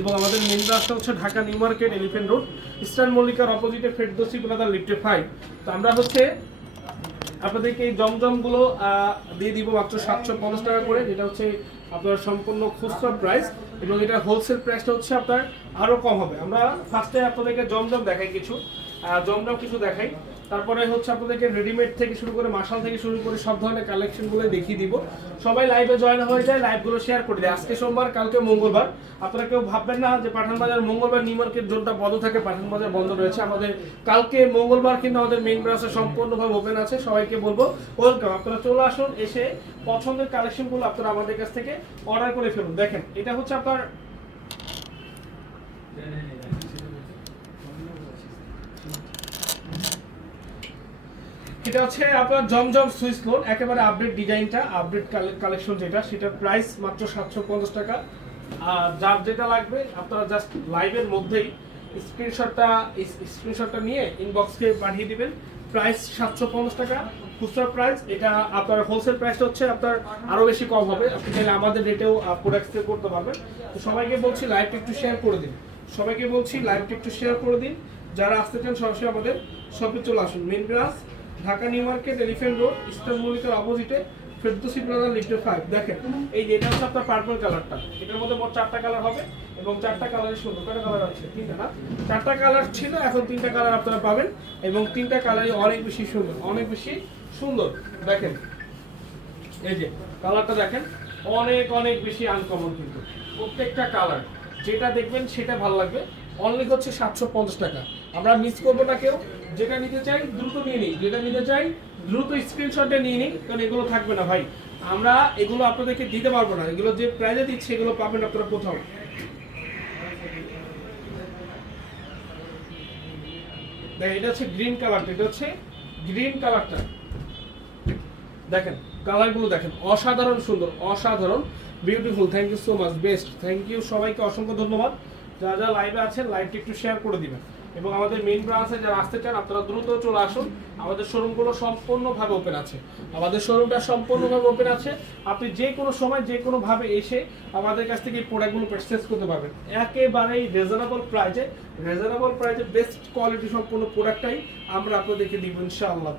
এবং আমাদের মেন রাস্তা হচ্ছে Dhaka new market elephant road eastern মল্লিকার অপোজিটে ফেরদোসি প্লাজা লিফটে ফাইভ তো আমরা হচ্ছে আপনাদেরকে এই জমজমগুলো দিয়ে দিব মাত্র সাতশো পঞ্চাশ টাকা করে, যেটা হচ্ছে আপনার সম্পূর্ণ খুচরা প্রাইস এবং এটা হোলসেল প্রাইসটা হচ্ছে আপনার আরও কম হবে। আমরা ফার্স্টে আপনাদেরকে জমজম দেখাই কিছু। জমজম কিছু দেখাই। তারপরে হচ্ছে আপনাদেরকে রেডিমেড থেকে শুরু করে মার্শাল থেকে শুরু করে সব ধরনের কালেকশনগুলো দেখিয়ে দিব। সবাই লাইভে জয়েন হয়ে যায় লাইভগুলো শেয়ার করে দেয়। আজকে সোমবার, কালকে মঙ্গলবার। আপনারা কেউ ভাববেন না যে পাঠান বাজার মঙ্গলবার নিউ মার্কেট জোনটা বন্ধ থাকে পাঠান বাজার বন্ধ রয়েছে। আমাদের কালকে মঙ্গলবার কিন্তু আমাদের মেইন ব্রাঞ্চে সম্পূর্ণভাবে ওপেন আছে। সবাইকে বলব ওয়েলকাম আপনারা চলে আসুন, এসে পছন্দের কালেকশনগুলো আপনারা আমাদের কাছ থেকে অর্ডার করে ফেলুন। দেখেন, এটা হচ্ছে আপনার এটা হচ্ছে আপনার জমজম সুইচ লোন একেবারে আপডেট ডিজাইনটা আপডেট কালেকশন যেটা, সেটার প্রাইস মাত্র সাতশো পঞ্চাশ টাকা। আর যার যেটা লাগবে, আপনারা জাস্ট লাইভের মধ্যেই স্ক্রিনশটটা স্ক্রিনশটটা নিয়ে ইনবক্সকে পাঠিয়ে দিবেন। প্রাইস সাতশো পঞ্চাশ টাকা, খুচরা প্রাইস এটা আপনার হোলসেল প্রাইসটা হচ্ছে আপনার আরও বেশি কম হবে। আপনি চাইলে আমাদের রেটেও প্রোডাক্ট সেল করতে পারবেন। তো সবাইকে বলছি লাইভটা একটু শেয়ার করে দিন। সবাইকে বলছি লাইভটা একটু শেয়ার করে দিন। যারা আসতে চান সরাসরি আমাদের শপে চলে আসুন। Main branch Dhaka new market elephant road eastern মল্লিকার অপোজিটে ফেরদোসি প্লাজা লিফটে ফাইভ দেখেন, এই যে এটা হচ্ছে আপনার পার্পল কালারটা এটার মধ্যে মোট চারটা কালার হবে এবং চারটা কালারের সুন্দর। কয়টা কালার আছে? তিনটা না? চারটা কালার ছিল, এখন তিনটা কালার আপনারা পাবেন এবং তিনটা কালারই অনেক বেশি সুন্দর, অনেক বেশি সুন্দর। দেখেন, এই যে কালারটা দেখেন, অনেক অনেক বেশি আনকমন কিন্তু। প্রত্যেকটা কালার যেটা দেখবেন সেটা ভালো লাগবে। অনলি হচ্ছে সাতশো পঞ্চাশ টাকা। আমরা মিস করব না কেউ। যেটা নিতে চাই, দ্রুত নিয়ে নিই যেটা নিতে চাই, দ্রুত স্ক্রিনশটে নিয়ে নিই কারণ এগুলো থাকবে না ভাই। আমরা এগুলো আপনাদেরকে দিতে পারব না। এগুলো যে প্রাইজে দিচ্ছে, এগুলো পাবেন আপনারা কোথাও এটা হচ্ছে গ্রিন কালারটা এটা হচ্ছে গ্রিন কালারটা দেখেন কালারগুলো দেখেন। অসাধারণ সুন্দর, অসাধারণ beautiful thank you so much best thank you সবাইকে অসংখ্য ধন্যবাদ। যারা যারা লাইভে আছেন লাইভটি একটু শেয়ার করে দিবেন। এবং আমাদের মেইন ব্রাঞ্চে যারা আসতে চান, আপনারা দ্রুত চলে আসুন। আমাদের শোরুমগুলো সম্পূর্ণভাবে ওপেন আছে। আমাদের শোরুমটা সম্পূর্ণভাবে ওপেন আছে। আপনি যে কোনো সময়, যে কোনোভাবে এসে আমাদের কাছ থেকে প্রোডাক্টগুলো পারচেস করতে পারবেন। একেবারেই রিজনেবল প্রাইজে রিজনেবল প্রাইজে বেস্ট কোয়ালিটি সম্পূর্ণ প্রোডাক্টটাই আমরা আপনাদেরকে দিব ইনশাআল্লাহ।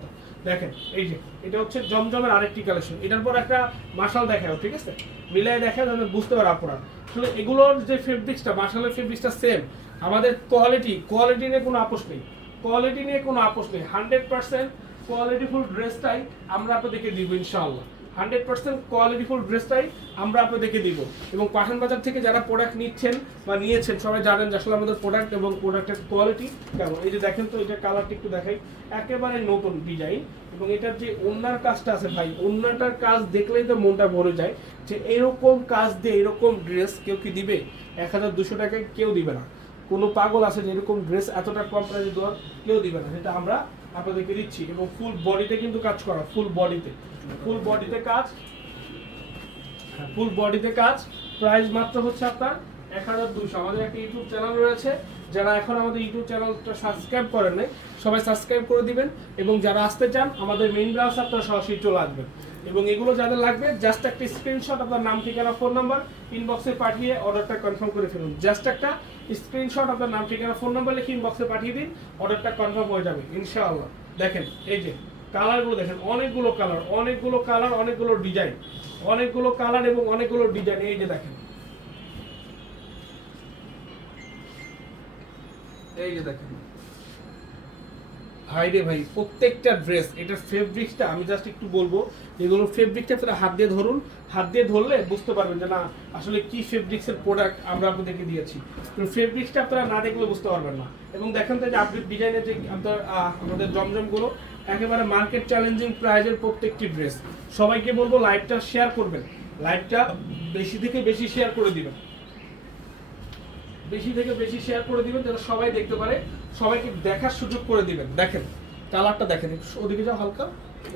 দেখেন, এই যে, এটা হচ্ছে জমজমের আরেকটি কালেকশন এটার পর একটা মার্শাল দেখাও ঠিক আছে? মিলাই দেখা যাবে বুঝতে পারো আপনারা। আসলে এগুলোর যে ফেব্রিক্সটা মার্শালের ফেব্রিক্সটা সেম আমাদের কোয়ালিটি কোয়ালিটি নিয়ে কোনো আপোষ নেই। কোয়ালিটি নিয়ে কোনো আপোষ নেই। হান্ড্রেড পার্সেন্ট কোয়ালিটিফুল ড্রেসটাই আমরা আপনাদেরকে দিব, ইনশাআল্লাহ। হান্ড্রেড পার্সেন্ট কোয়ালিটিফুল ড্রেসটাই আমরা আপনাদেরকে দিব। এবং পাঠান বাজার থেকে যারা প্রোডাক্ট নিচ্ছেন বা নিয়েছেন, সবাই জানেন যে আসলে আমাদের প্রোডাক্ট এবং প্রোডাক্টের কোয়ালিটি কেমন। এই যে দেখেন তো, এটা কালারটি একটু দেখাই। একেবারে নতুন ডিজাইন এবং এটার যে ওনার কাজটা আছে ভাই ওনাটার কাজ দেখলেই তো মনটা ভরে যায় যে এরকম কাজ দিয়ে এরকম ড্রেস কেউ কি দিবে? এক হাজার দুশো টাকায় কেউ দিবে না। কোনো পাগল আছে যে এরকম ড্রেস এতটা কম প্রাইসে দেওয়ার কেউ দিবে না। যেটা আমরা আপনাদেরকে দিচ্ছি এবং ফুল বডিতে কিন্তু কাজ করা ফুল বডিতে ফুল বডিতে কাজ ফুল বডিতে কাজ। প্রাইস মাত্র হচ্ছে আপনার এক হাজার দুশো আমাদের একটা ইউটিউব চ্যানেল রয়েছে। যারা এখন আমাদের ইউটিউব চ্যানেলটা সাবস্ক্রাইব করেন নাই, সবাই সাবস্ক্রাইব করে দিবেন এবং যারা আসতে চান, আমাদের মেইন ব্রাঞ্চ আপনারা সরাসরি চলে আসবেন। এবং এগুলো যাদের লাগবে জাস্ট একটা স্ক্রিনশট আপনার নাম, ঠিকানা ফোন নাম্বার ইনবক্সে পাঠিয়ে অর্ডারটা কনফার্ম করে ফেলুন। জাস্ট একটা স্ক্রিনশট আপনার নাম, ঠিকানা ফোন নাম্বার লিখে ইনবক্সে পাঠিয়ে দিন অর্ডারটা কনফার্ম হয়ে যাবে, ইনশাআল্লাহ। দেখেন, এই যে কালারগুলো দেখেন, অনেকগুলো কালার অনেকগুলো কালার অনেকগুলো ডিজাইন অনেকগুলো কালার এবং অনেকগুলো ডিজাইন এই যে দেখেন। এই যে দেখেন। ভাই রে ভাই, প্রত্যেকটা ড্রেস এটার ফেব্রিক্সটা আমি জাস্ট একটু বলব এগুলো ফেব্রিকটা আপনারা হাত দিয়ে ধরুন, হাত দিয়ে ধরলে বুঝতে পারবেন যে না, আসলে কি ফেব্রিক্সের প্রোডাক্ট আমরা আপনাদেরকে দিয়েছি। ফেব্রিক্সটা আপনারা না দেখলে বুঝতে পারবেন না। এবং দেখেন তো যে আপডেট ডিজাইনের যে আমাদের জমজমগুলো একেবারে মার্কেট চ্যালেঞ্জিং প্রাইজের প্রত্যেকটি ড্রেস সবাইকে বলব লাইভটা শেয়ার করবেন। লাইভটা বেশি থেকে বেশি শেয়ার করে দিবেন। বেশি থেকে বেশি শেয়ার করে দিবেন, যেন সবাই দেখতে পারে। সবাইকে দেখার সুযোগ করে দিবেন। দেখেন কালারটা দেখেন ওদিকে যাও হালকা।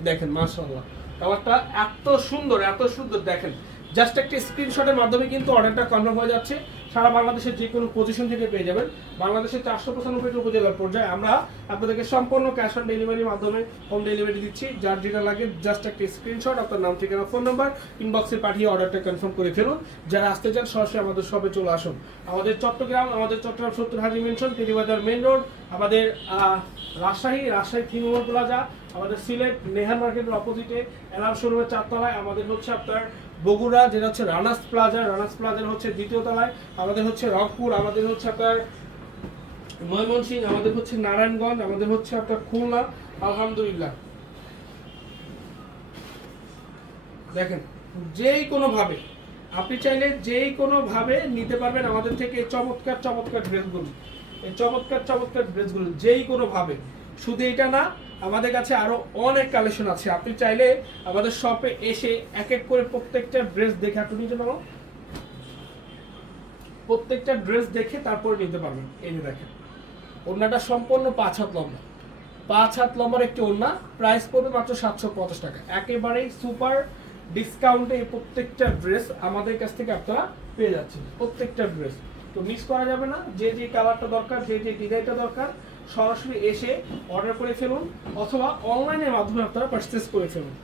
দেখেন, মাশাআল্লাহ। কালারটা এত সুন্দর এত সুন্দর, দেখেন। জাস্ট একটা স্ক্রিনশটের মাধ্যমে কিন্তু অর্ডারটা কনফার্ম হয়ে যাচ্ছে। সারা বাংলাদেশের যে কোনো পজিশন থেকে পেয়ে যাবেন। বাংলাদেশের চারশো পঁচানব্বইটি উপজেলার পর্যায়ে আমরা আপনাদেরকে সম্পূর্ণ ক্যাশ অন ডেলিভারির মাধ্যমে হোম ডেলিভারি দিচ্ছি। যার যেটা লাগে জাস্ট একটা স্ক্রিনশট আপনার নাম, ঠিকানা ফোন নাম্বার ইনবক্সে পাঠিয়ে অর্ডারটা কনফার্ম করে ফেলুন। যারা আসতে চান, সরাসরি আমাদের শপে চলে আসুন। আমাদের চট্টগ্রাম আমাদের চট্টগ্রাম সত্তর Haji mansion Teribazar main road আমাদের রাজশাহী রাজশাহী থিমোর প্লাজা আমাদের সিলেট, নেহার মার্কেটের অপোজিটে এলাম শোরুমের চারতলায় আমাদের হচ্ছে আপনার বগুড়া, যেটা হচ্ছে রানাস প্লাজা রানাস প্লাজার হচ্ছে দ্বিতীয় তলায়, আমাদের হচ্ছে রংপুর, আমাদের হচ্ছে আপনার ময়মনসিংহ, আমাদের হচ্ছে নারায়ণগঞ্জ, আমাদের হচ্ছে আপনার খুলনা, আলহামদুলিল্লাহ। দেখেন, যেই কোনো ভাবে আপনি চাইলে যেই কোনো ভাবে নিতে পারবেন আমাদের থেকে চমৎকার চমৎকার ড্রেসগুলো এই চমৎকার চমৎকার ড্রেসগুলো যেই কোনো ভাবে শুধু এটা না, আমাদের কাছে আরও অনেক কালেকশন আছে। আপনি চাইলে আমাদের শপে এসে এক এক করে প্রত্যেকটা ড্রেস দেখে আপনি নিতে পারো প্রত্যেকটা ড্রেস দেখে তারপরে নিতে পারবেন। এই যে দেখেন, ওড়নাটা সম্পূর্ণ পাঁচ হাত লম্বা। পাঁচ হাত লম্বার একটি ওড়না প্রাইস পড়বে মাত্র সাতশো পঞ্চাশ টাকা। একেবারেই সুপার ডিসকাউন্টে এই প্রত্যেকটা ড্রেস আমাদের কাছ থেকে আপনারা পেয়ে যাচ্ছেন। প্রত্যেকটা ড্রেস তো মিস করা যাবে না। যে যে কালারটা দরকার, যে যে ডিজাইনটা দরকার সরাসরি এসে অর্ডার করে ফেলুন অথবা অনলাইনের মাধ্যমে আপনারা পারচেস করে ফেলুন।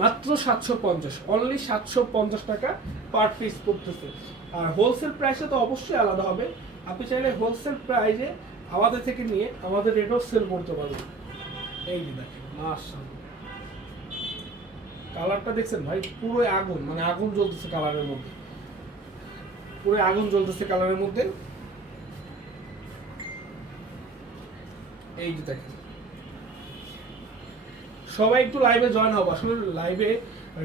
মাত্র সাতশো পঞ্চাশ অনলি সাতশো পঞ্চাশ টাকা পার পিস পড়তেছে। আর হোলসেল প্রাইসে তো অবশ্যই আলাদা হবে। আপনি চাইলে হোলসেল প্রাইসে আমাদের থেকে নিয়ে আমাদের রেটও সেল করতে পারবেন। এই যে দেখেন কালারটা দেখছেন ভাই? পুরো আগুন মানে আগুন জ্বলতেছে কালারের মধ্যে। পুরো আগুন জ্বলতেছে কালারের মধ্যে। এই যে দেখেন। সবাই একটু লাইভে জয়েন হব। আসলে লাইভে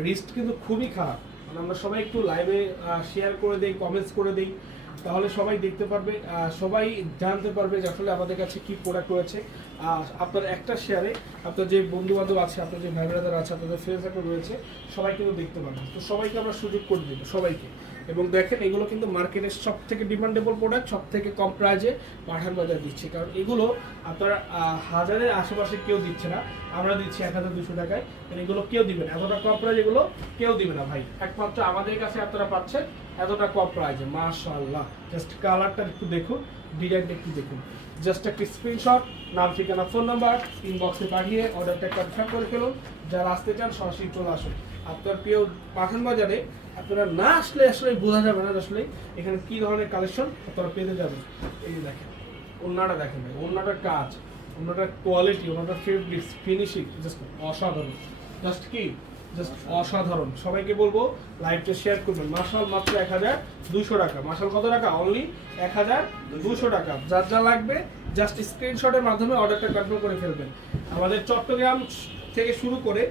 রিস্ক কিন্তু খুবই খারাপ। মানে আমরা সবাই একটু লাইভে শেয়ার করে দেই কমেন্টস করে দেই। তাহলে সবাই দেখতে পারবে সবাই জানতে পারবে যে আসলে আমাদের কাছে কি প্রোডাক্ট রয়েছে। আপনার একটা শেয়ারে আপনার যে বন্ধু বান্ধব আছে, আপনার যে ভাই ব্রাদার আছে, আপনাদের ফ্রেন্ড সার্কেল রয়েছে, সবাই কিন্তু দেখতে পারবে। তো সবাইকে আমরা সুযোগ করে দেবো, সবাইকে। এবং দেখেন এগুলো কিন্তু মার্কেটের সব থেকে ডিমান্ডেবল প্রোডাক্ট সব থেকে কম প্রাইজে পাঠান বাজার দিচ্ছে। কারণ এগুলো আপনার হাজারের আশেপাশে কেউ দিচ্ছে না। আমরা দিচ্ছি এক হাজার দুশো টাকায়। কারণ এগুলো কেউ দিবে না। এতটা কম প্রাইজ এগুলো কেউ দিবে না ভাই। একমাত্র আমাদের কাছে আপনারা পাচ্ছেন এতটা কম প্রাইজে মাশাআল্লাহ। জাস্ট কালারটা একটু দেখুন ডিজাইনটা একটু দেখুন। জাস্ট একটি স্ক্রিনশট নাম, ঠিকানা ফোন নাম্বার ইনবক্সে পাঠিয়ে অর্ডারটা কনফার্ম করে ফেলুন। যারা আসতে চান সরাসরি চলে আসুন। আপনার প্রিয় পাঠান বাজারে আপনারা না আসলে আসলে বোঝা যাবে না আসলে এখানে কি ধরনের কালেকশন আপনারা পেতে যাবেন। এই দেখেন ওনাটা দেখেন ভাই ওনাটার কাজ ওনাটার কোয়ালিটি ওনাটার ফেব্রিক্স ফিনিশিং জাস্ট অসাধারণ। জাস্ট কি? জাস্ট অসাধারণ। সবাইকে বলব লাইভটা শেয়ার করবেন। মাসাল মাত্র এক হাজার দুশো টাকা। মাসাল কত টাকা? অনলি এক হাজার দুশো টাকা। যার যা লাগবে জাস্ট স্ক্রিনশটের মাধ্যমে অর্ডারটা কনফার্ম করে ফেলবেন। আমাদের চট্টগ্রাম থেকে শুরু করে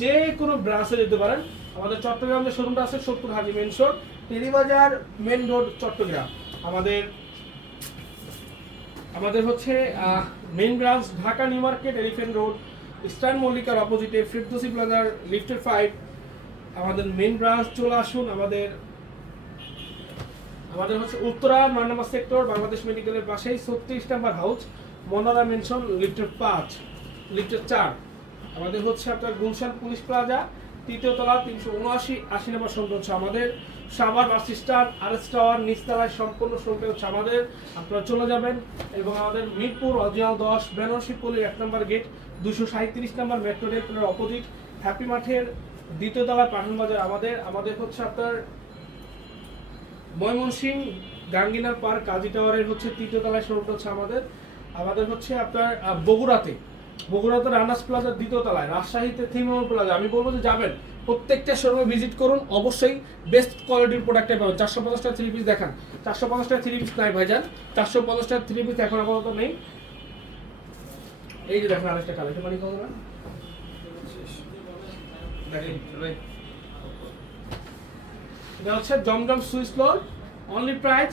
যে কোনো ব্রাঞ্চে যেতে পারেন। আমাদের চট্টগ্রাম যে শোরুমটা আছে, সত্তর হাজি মেন শোর টেরিবাজার মেন রোড চট্টগ্রাম। আমাদের আমাদের হচ্ছে main branch Dhaka new market elephant road eastern মল্লিকার অপোজিটে ফিরদোসি প্লাজার লিফটের ফাইভ আমাদের মেন ব্রাঞ্চ চলে আসুন, আমাদের আমাদের হচ্ছে উত্তরা নয় সেক্টর বাংলাদেশ মেডিকেলের পাশেই ছত্রিশ নাম্বার হাউস মনারা মেনশন লিফটের পাঁচ লিফটের চার। আমাদের হচ্ছে আপনার গুলশান পুলিশ প্লাজা, তৃতীয় তলা তিনশো উনআশি, আশি নম্বর সংখ্যা হচ্ছে আমাদের। Savar bus stand R S tower, নিচতলায় সম্পূর্ণ সংখ্যা হচ্ছে আমাদের। আপনারা চলে যাবেন এবং আমাদের মিরপুর অরিজিনাল দশ, বেনারসি পল্লীর এক নম্বর গেট, দুশো সাঁত্রিশ নম্বর মেট্রো রেলের অপোজিট, হ্যাপি মাঠের দ্বিতীয় তলায় পাঠান বাজার আমাদের। আমাদের হচ্ছে আপনার ময়মনসিং, গাঙ্গিনার পার্ক, কাজী টাওয়ারের হচ্ছে তৃতীয় তলায় শোরুমটা হচ্ছে আমাদের। আমাদের হচ্ছে আপনার বগুড়াতে। বগুড়াতে রানাস প্লাজার দ্বিতীয় তলায়, রাজশাহীতে থিমোর প্লাজা। আমি বলব যে যাবেন। প্রত্যেকটা শোরুমে ভিজিট করুন, অবশ্যই বেস্ট কোয়ালিটির প্রোডাক্টে পাবেন। চারশো পঞ্চাশটা থ্রি পিস দেখান। চারশো পঞ্চাশটা থ্রি পিস নাই ভাইজান। চারশো পঞ্চাশটা থ্রি পিস এখন আপাতত নেই। এই যে দেখেন আরেকটা এটা মানে কত এটা হচ্ছে Zamzam Swiss lawn only price